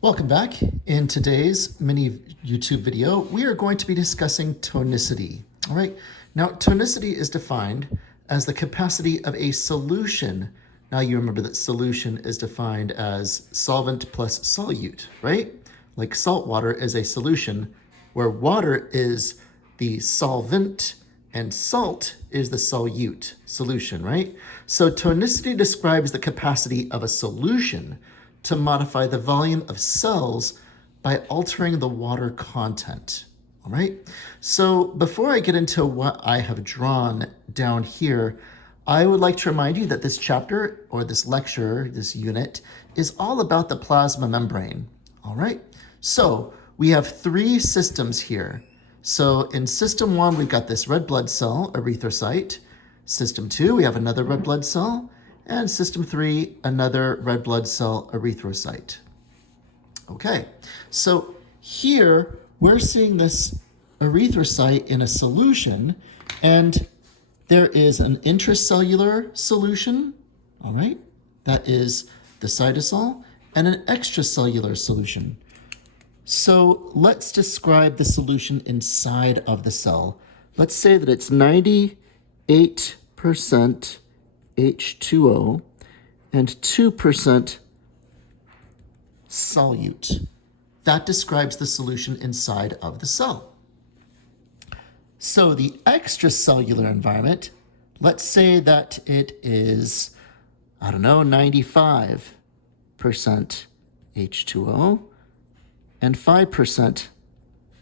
Welcome back. In today's mini YouTube video, we are going to be discussing tonicity. All right. Now, tonicity is defined as the capacity of a solution. Now, you remember that solution is defined as solvent plus solute, right? Like salt water is a solution where water is the solvent and salt is the solute solution, right? So tonicity describes the capacity of a solution to modify the volume of cells by altering the water content. All right. So before I get into what I have drawn down here, I would like to remind you that this chapter or this lecture, this unit, is all about the plasma membrane. All right. So we have three systems here. So in system 1, we've got this red blood cell, erythrocyte. System 2, we have another red blood cell. And system 3, another red blood cell erythrocyte. Okay, so here we're seeing this erythrocyte in a solution, and there is an intracellular solution, all right? That is the cytosol, and an extracellular solution. So let's describe the solution inside of the cell. Let's say that it's 98% H2O and 2% solute. That describes the solution inside of the cell. So the extracellular environment, let's say that it is, 95% H2O and 5%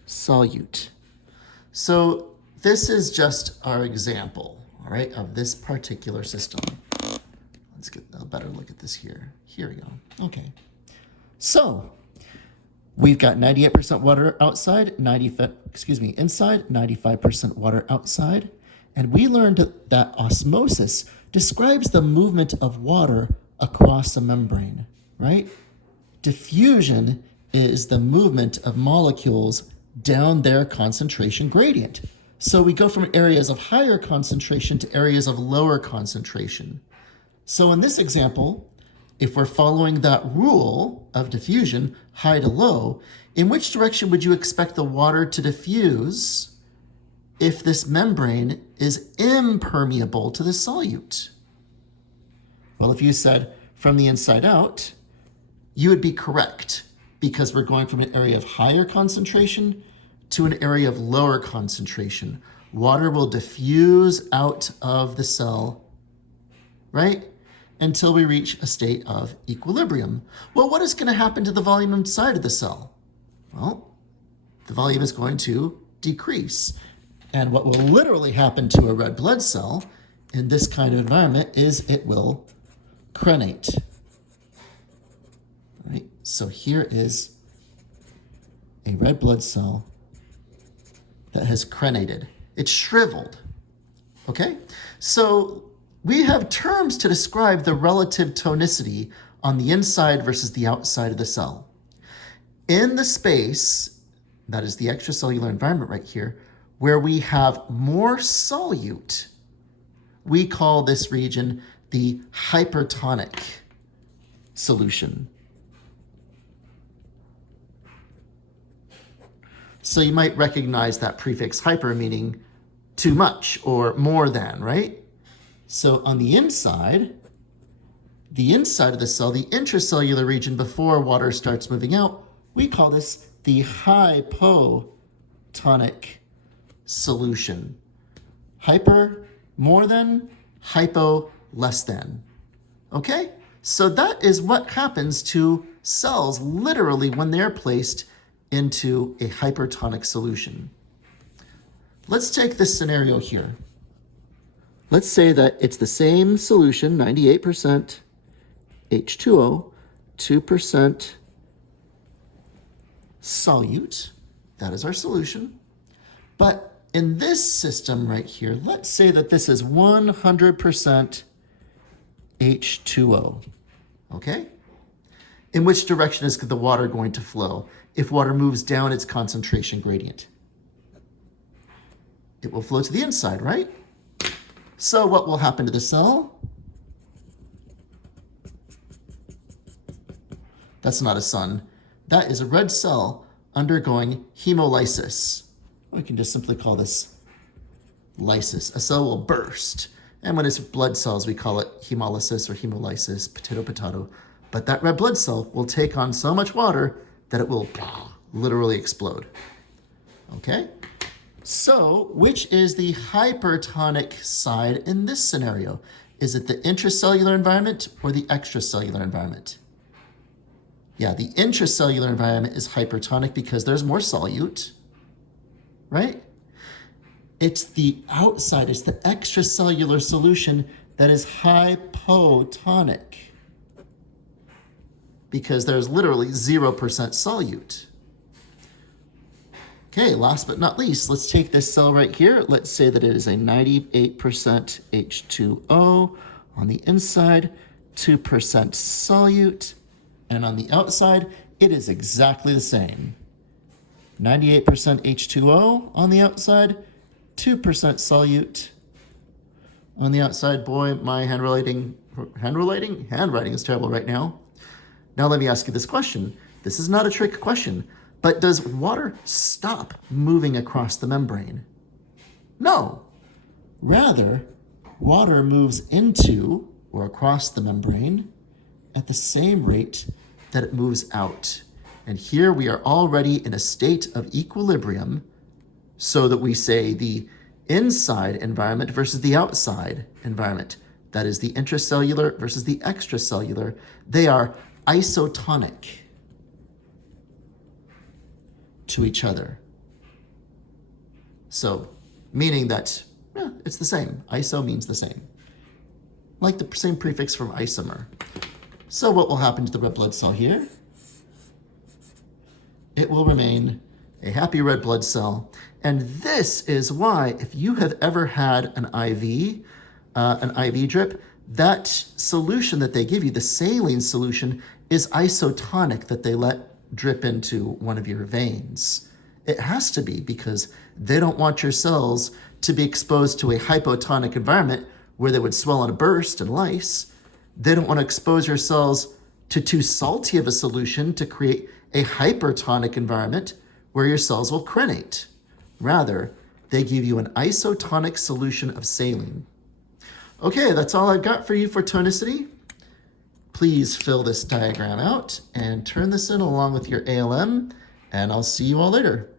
solute. So this is just our example, all right, of this particular system. Let's get a better look at this here. Here we go. Okay. So we've got 98% water outside, inside, 95% water outside. And we learned that osmosis describes the movement of water across a membrane, right? Diffusion is the movement of molecules down their concentration gradient. So we go from areas of higher concentration to areas of lower concentration. So in this example, if we're following that rule of diffusion, high to low, in which direction would you expect the water to diffuse if this membrane is impermeable to the solute? Well, if you said from the inside out, you would be correct, because we're going from an area of higher concentration to an area of lower concentration. Water will diffuse out of the cell, right? Until we reach a state of equilibrium. Well, what is going to happen to the volume inside of the cell? Well, the volume is going to decrease. And what will literally happen to a red blood cell in this kind of environment is it will crenate. Right? So here is a red blood cell that has crenated. It's shriveled. Okay? So we have terms to describe the relative tonicity on the inside versus the outside of the cell. In the space, that is the extracellular environment right here, where we have more solute, we call this region the hypertonic solution. So you might recognize that prefix hyper meaning too much or more than, right? So on the inside of the cell, the intracellular region before water starts moving out, we call this the hypotonic solution. Hyper, more than, hypo, less than. Okay? So that is what happens to cells literally when they're placed into a hypertonic solution. Let's take this scenario here. Let's say that it's the same solution, 98% H2O, 2% solute. That is our solution. But in this system right here, let's say that this is 100% H2O. Okay? In which direction is the water going to flow if water moves down its concentration gradient? It will flow to the inside, right? So what will happen to the cell? That's not a sun. That is a red cell undergoing hemolysis. We can just simply call this lysis. A cell will burst. And when it's blood cells, we call it hemolysis or hemolysis, potato, potato. But that red blood cell will take on so much water that it will literally explode. Okay? So, which is the hypertonic side in this scenario? Is it the intracellular environment or the extracellular environment? Yeah, the intracellular environment is hypertonic because there's more solute, right? It's the outside, it's the extracellular solution that is hypotonic because there's literally 0% solute. Okay, last but not least, let's take this cell right here. Let's say that it is a 98% H2O on the inside, 2% solute, and on the outside, it is exactly the same. 98% H2O on the outside, 2% solute on the outside. Boy, my handwriting is terrible right now. Now let me ask you this question. This is not a trick question, but does water stop moving across the membrane? No. Rather, water moves into or across the membrane at the same rate that it moves out. And here we are already in a state of equilibrium, so that we say the inside environment versus the outside environment. That is the intracellular versus the extracellular. They are isotonic to each other. So, meaning that it's the same. Iso means the same. Like the same prefix from isomer. So what will happen to the red blood cell here? It will remain a happy red blood cell. And this is why, if you have ever had an IV drip, that solution that they give you, the saline solution, is isotonic that they let drip into one of your veins. It has to be because they don't want your cells to be exposed to a hypotonic environment where they would swell and burst and lyse. They don't want to expose your cells to too salty of a solution to create a hypertonic environment where your cells will crenate. Rather, they give you an isotonic solution of saline. Okay, that's all I've got for you for tonicity. Please fill this diagram out and turn this in along with your ALM, and I'll see you all later.